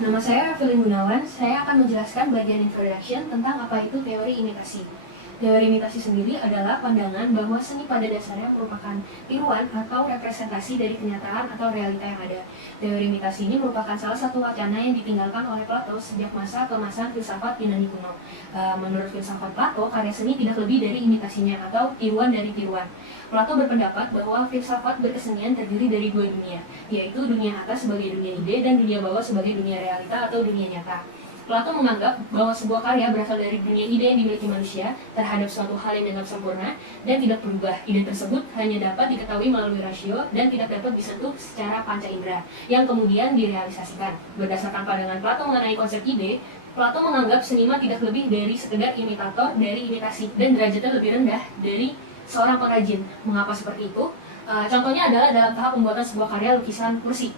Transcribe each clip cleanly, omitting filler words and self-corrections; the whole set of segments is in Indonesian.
Nama saya Evelyn Gunawan, saya akan menjelaskan bagian introduction tentang apa itu teori imitasi. Teori imitasi sendiri adalah pandangan bahwa seni pada dasarnya merupakan tiruan atau representasi dari kenyataan atau realita yang ada. Teori imitasi ini merupakan salah satu wacana yang ditinggalkan oleh Plato sejak masa kemasan filsafat Yunani kuno. Menurut filsafat Plato, karya seni tidak lebih dari imitasinya atau tiruan dari tiruan. Plato berpendapat bahwa filsafat berkesenian terdiri dari dua dunia, yaitu dunia atas sebagai dunia ide dan dunia bawah sebagai dunia realita atau dunia nyata. Plato menganggap bahwa sebuah karya berasal dari dunia ide yang dimiliki manusia terhadap suatu hal yang dianggap sempurna dan tidak berubah. Ide tersebut hanya dapat diketahui melalui rasio dan tidak dapat disentuh secara panca indera, yang kemudian direalisasikan. Berdasarkan pandangan Plato mengenai konsep ide, Plato menganggap seniman tidak lebih dari sekedar imitator dari imitasi dan derajatnya lebih rendah dari seorang pengrajin. Mengapa seperti itu? Contohnya adalah dalam tahap pembuatan sebuah karya lukisan kursi.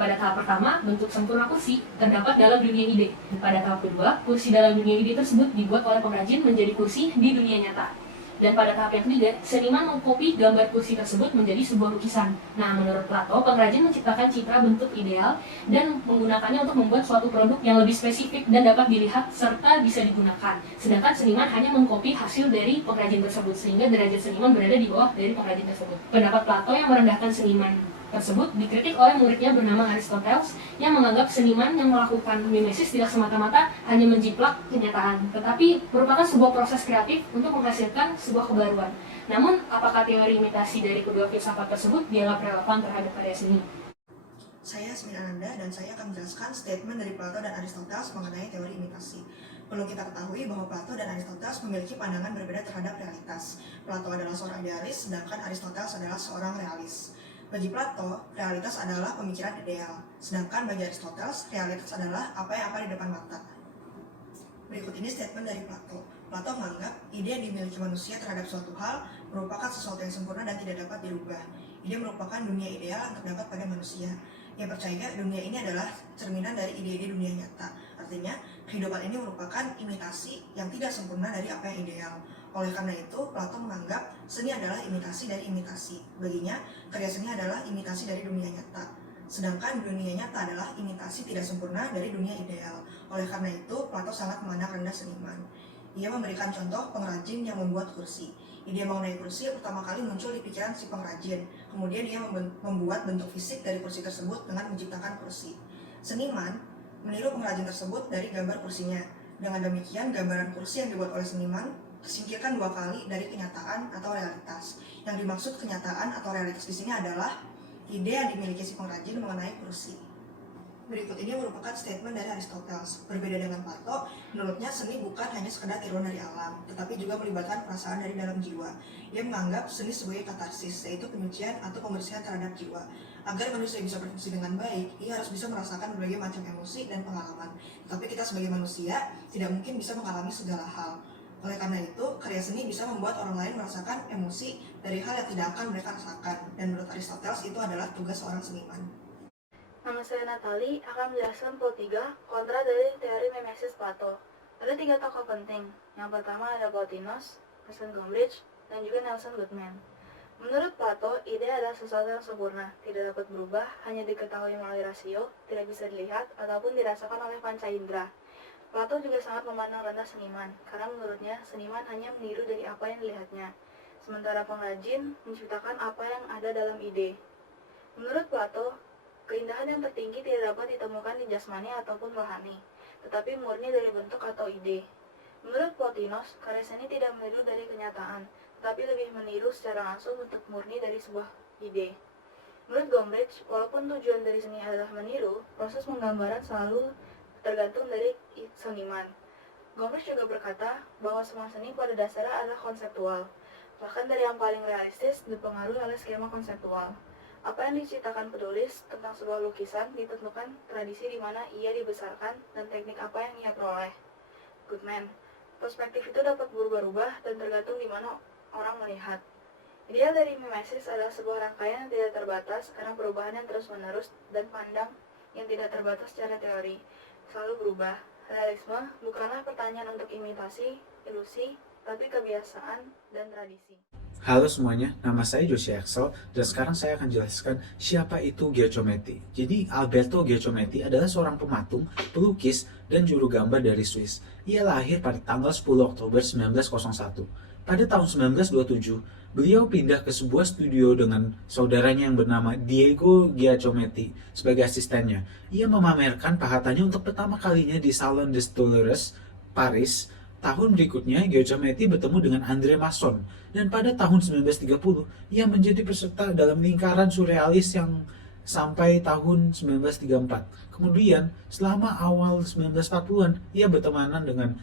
Pada tahap pertama, bentuk sempurna kursi terdapat dalam dunia ide. Pada tahap kedua, kursi dalam dunia ide tersebut dibuat oleh pengrajin menjadi kursi di dunia nyata. Dan pada tahap yang ketiga, seniman mengkopi gambar kursi tersebut menjadi sebuah lukisan. Nah, menurut Plato, pengrajin menciptakan citra bentuk ideal dan menggunakannya untuk membuat suatu produk yang lebih spesifik dan dapat dilihat serta bisa digunakan. Sedangkan seniman hanya mengkopi hasil dari pengrajin tersebut, sehingga derajat seniman berada di bawah dari pengrajin tersebut. Pendapat Plato yang merendahkan seniman tersebut dikritik oleh muridnya bernama Aristoteles yang menganggap seniman yang melakukan mimesis tidak semata-mata hanya menjiplak kenyataan, tetapi merupakan sebuah proses kreatif untuk menghasilkan sebuah kebaruan. Namun, apakah teori imitasi dari kedua filsafat tersebut dianggap relevan terhadap karya seni? Saya Asmin Ananda dan saya akan menjelaskan statement dari Plato dan Aristoteles mengenai teori imitasi. Perlu kita ketahui bahwa Plato dan Aristoteles memiliki pandangan berbeda terhadap realitas. Plato adalah seorang idealis, sedangkan Aristoteles adalah seorang realis. Bagi Plato, realitas adalah pemikiran ideal, sedangkan bagi Aristoteles, realitas adalah apa yang ada di depan mata. Berikut ini statement dari Plato. Plato menganggap ide yang dimiliki manusia terhadap suatu hal merupakan sesuatu yang sempurna dan tidak dapat dirubah. Ide merupakan dunia ideal yang terdapat pada manusia. Ia percaya dunia ini adalah cerminan dari ide-ide dunia nyata. Artinya, kehidupan ini merupakan imitasi yang tidak sempurna dari apa yang ideal. Oleh karena itu, Plato menganggap seni adalah imitasi dari imitasi. Baginya, karya seni adalah imitasi dari dunia nyata. Sedangkan dunia nyata adalah imitasi tidak sempurna dari dunia ideal. Oleh karena itu, Plato sangat memandang rendah seniman. Ia memberikan contoh pengrajin yang membuat kursi. Ide mengenai kursi pertama kali muncul di pikiran si pengrajin. Kemudian ia membuat bentuk fisik dari kursi tersebut dengan menciptakan kursi. Seniman meniru pengrajin tersebut dari gambar kursinya. Dengan demikian, gambaran kursi yang dibuat oleh seniman tersingkirkan dua kali dari kenyataan atau realitas. Yang dimaksud kenyataan atau realitas di sini adalah ide yang dimiliki si pengrajin mengenai kursi. Berikut ini merupakan statement dari Aristoteles. Berbeda dengan Plato, menurutnya seni bukan hanya sekedar tiruan dari alam, tetapi juga melibatkan perasaan dari dalam jiwa. Ia menganggap seni sebagai katarsis, yaitu penyucian atau pembersihan terhadap jiwa. Agar manusia bisa berfungsi dengan baik, ia harus bisa merasakan berbagai macam emosi dan pengalaman. Tetapi kita sebagai manusia tidak mungkin bisa mengalami segala hal. Oleh karena itu, karya seni bisa membuat orang lain merasakan emosi dari hal yang tidak akan mereka rasakan. Dan menurut Aristoteles, itu adalah tugas seorang seniman. Nama saya Natali, akan menjelaskan plot 3 kontra dari teori mimesis Plato. Ada 3 tokoh penting. Yang pertama ada Plotinus, Nelson Gombrich, dan juga Nelson Goodman. Menurut Plato, ide adalah sesuatu yang sempurna, tidak dapat berubah, hanya diketahui melalui rasio, tidak bisa dilihat, ataupun dirasakan oleh panca indera. Plato juga sangat memandang rendah seniman, karena menurutnya seniman hanya meniru dari apa yang dilihatnya. Sementara pengrajin menciptakan apa yang ada dalam ide. Menurut Plato, keindahan yang tertinggi tidak dapat ditemukan di jasmani ataupun rohani, tetapi murni dari bentuk atau ide. Menurut Plotinus, karya seni tidak meniru dari kenyataan, tetapi lebih meniru secara langsung bentuk murni dari sebuah ide. Menurut Gombrich, walaupun tujuan dari seni adalah meniru, proses penggambaran selalu tergantung dari seniman. Gombrich juga berkata bahwa semua seni pada dasarnya adalah konseptual, bahkan dari yang paling realistis dipengaruhi oleh skema konseptual. Apa yang diciptakan penulis tentang sebuah lukisan ditentukan tradisi di mana ia dibesarkan dan teknik apa yang ia peroleh. Goodman, perspektif itu dapat berubah-ubah dan tergantung di mana orang melihat. Ideal dari mimesis adalah sebuah rangkaian yang tidak terbatas karena perubahan yang terus-menerus dan pandang yang tidak terbatas secara teori, selalu berubah. Realisme bukanlah pertanyaan untuk imitasi, ilusi, tapi kebiasaan dan tradisi. Halo semuanya, nama saya Joshua Axel dan sekarang saya akan jelaskan siapa itu Giacometti. Jadi Alberto Giacometti adalah seorang pematung, pelukis, dan juru gambar dari Swiss. Ia lahir pada tanggal 10 Oktober 1901. Pada tahun 1927, beliau pindah ke sebuah studio dengan saudaranya yang bernama Diego Giacometti sebagai asistennya. Ia memamerkan pahatannya untuk pertama kalinya di Salon des Tuileries, Paris. Tahun berikutnya, Giacometti bertemu dengan André Masson, dan pada tahun 1930, ia menjadi peserta dalam lingkaran surrealis yang sampai tahun 1934. Kemudian, selama awal 1940-an, ia bertemanan dengan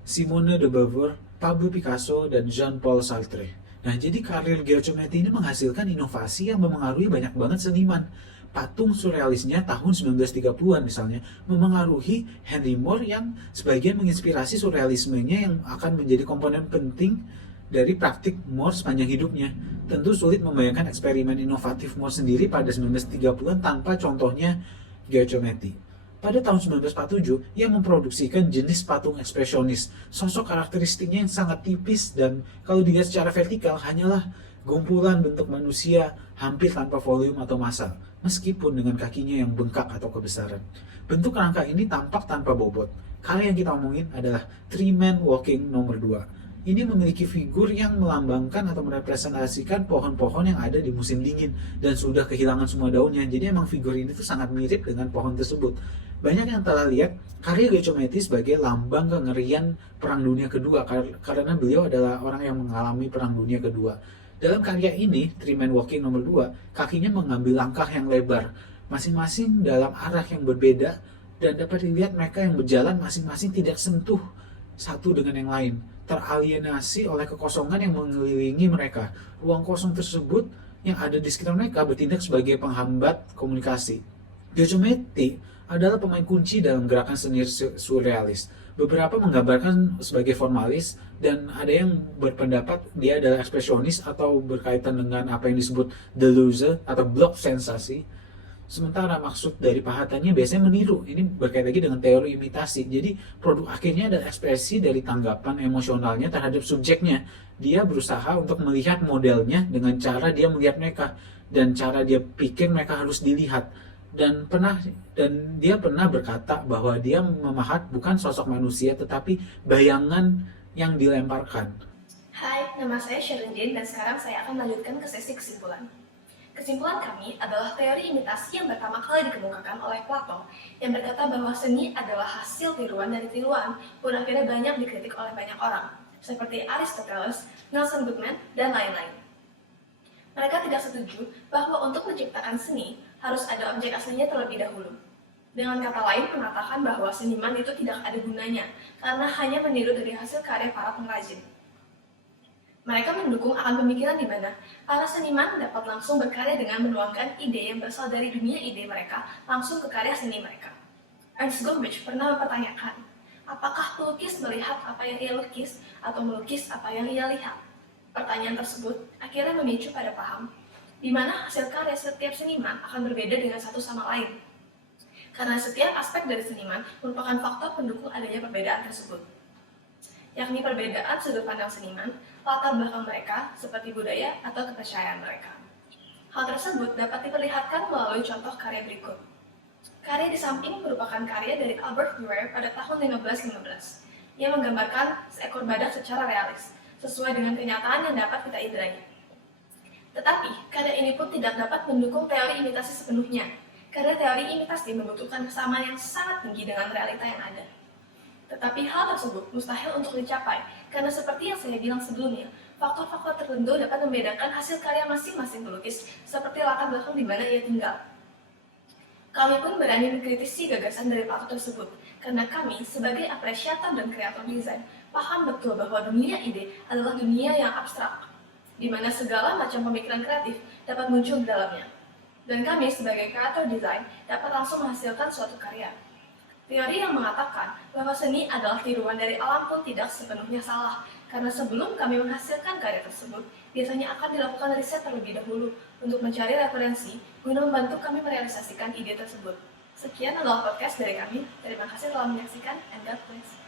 Simone de Beauvoir, Pablo Picasso, dan Jean-Paul Sartre. Nah, jadi karir Giacometti ini menghasilkan inovasi yang memengaruhi banyak banget seniman. Patung surrealisnya tahun 1930-an misalnya memengaruhi Henry Moore yang sebagian menginspirasi surrealismenya yang akan menjadi komponen penting dari praktik Moore sepanjang hidupnya. Tentu sulit membayangkan eksperimen inovatif Moore sendiri pada 1930-an tanpa contohnya Giacometti. Pada tahun 1947, ia memproduksikan jenis patung ekspresionis. Sosok karakteristiknya yang sangat tipis dan kalau dilihat secara vertikal hanyalah gumpulan bentuk manusia hampir tanpa volume atau massa, meskipun dengan kakinya yang bengkak atau kebesaran. Bentuk rangka ini tampak tanpa bobot. Karya yang kita omongin adalah Three Men Walking nomor 2. Ini memiliki figur yang melambangkan atau merepresentasikan pohon-pohon yang ada di musim dingin dan sudah kehilangan semua daunnya. Jadi emang figur ini tuh sangat mirip dengan pohon tersebut. Banyak yang telah lihat karya Giacometti sebagai lambang kengerian Perang Dunia Kedua karena beliau adalah orang yang mengalami Perang Dunia Kedua. Dalam karya ini, Three Men Walking nomor 2, kakinya mengambil langkah yang lebar, masing-masing dalam arah yang berbeda, dan dapat dilihat mereka yang berjalan masing-masing tidak sentuh satu dengan yang lain, teralienasi oleh kekosongan yang mengelilingi mereka. Ruang kosong tersebut yang ada di sekitar mereka bertindak sebagai penghambat komunikasi. Giacometti adalah pemain kunci dalam gerakan seni surrealis. Beberapa menggambarkan sebagai formalis, dan ada yang berpendapat dia adalah ekspresionis atau berkaitan dengan apa yang disebut deluge atau blok sensasi. Sementara maksud dari pahatannya biasanya meniru. Ini berkaitan lagi dengan teori imitasi. Jadi produk akhirnya adalah ekspresi dari tanggapan emosionalnya terhadap subjeknya. Dia berusaha untuk melihat modelnya dengan cara dia melihat mereka dan cara dia pikir mereka harus dilihat. Dan dia pernah berkata bahwa dia memahat bukan sosok manusia tetapi bayangan yang dilemparkan. Hai, nama saya Sharon Jane dan sekarang saya akan melanjutkan ke sesi kesimpulan. Kesimpulan kami adalah teori imitasi yang pertama kali dikemukakan oleh Plato yang berkata bahwa seni adalah hasil tiruan dari tiruan pun akhirnya banyak dikritik oleh banyak orang seperti Aristoteles, Nelson Goodman, dan lain-lain. Mereka tidak setuju bahwa untuk menciptakan seni harus ada objek aslinya terlebih dahulu. Dengan kata lain mengatakan bahwa seniman itu tidak ada gunanya karena hanya meniru dari hasil karya para pengrajin. Mereka mendukung akan pemikiran di mana para seniman dapat langsung berkarya dengan menuangkan ide yang berasal dari dunia ide mereka langsung ke karya seni mereka. Ernst Gombrich pernah mempertanyakan, apakah pelukis melihat apa yang ia lukis atau melukis apa yang ia lihat? Pertanyaan tersebut akhirnya memicu pada paham, di mana hasil karya setiap seniman akan berbeda dengan satu sama lain. Karena setiap aspek dari seniman merupakan faktor pendukung adanya perbedaan tersebut, yakni perbedaan sudut pandang seniman, latar belakang mereka, seperti budaya atau kepercayaan mereka. Hal tersebut dapat diperlihatkan melalui contoh karya berikut. Karya di samping merupakan karya dari Albert Dürer pada tahun 1515. Ia menggambarkan seekor badak secara realis, sesuai dengan kenyataan yang dapat kita indrai. Tetapi, karya ini pun tidak dapat mendukung teori imitasi sepenuhnya, karena teori imitasi membutuhkan kesamaan yang sangat tinggi dengan realita yang ada. Tetapi hal tersebut mustahil untuk dicapai, karena seperti yang saya bilang sebelumnya, faktor-faktor tertentu dapat membedakan hasil karya masing-masing pelukis seperti latar belakang di mana ia tinggal. Kami pun berani mengkritisi gagasan dari Plato tersebut, karena kami sebagai apresiator dan kreator desain paham betul bahwa dunia ide adalah dunia yang abstrak, di mana segala macam pemikiran kreatif dapat muncul di dalamnya. Dan kami sebagai kreator desain dapat langsung menghasilkan suatu karya. Teori yang mengatakan bahwa seni adalah tiruan dari alam pun tidak sepenuhnya salah, karena sebelum kami menghasilkan karya tersebut, biasanya akan dilakukan riset terlebih dahulu untuk mencari referensi guna membantu kami merealisasikan ide tersebut. Sekian adalah podcast dari kami. Terima kasih telah menyaksikan, and God bless.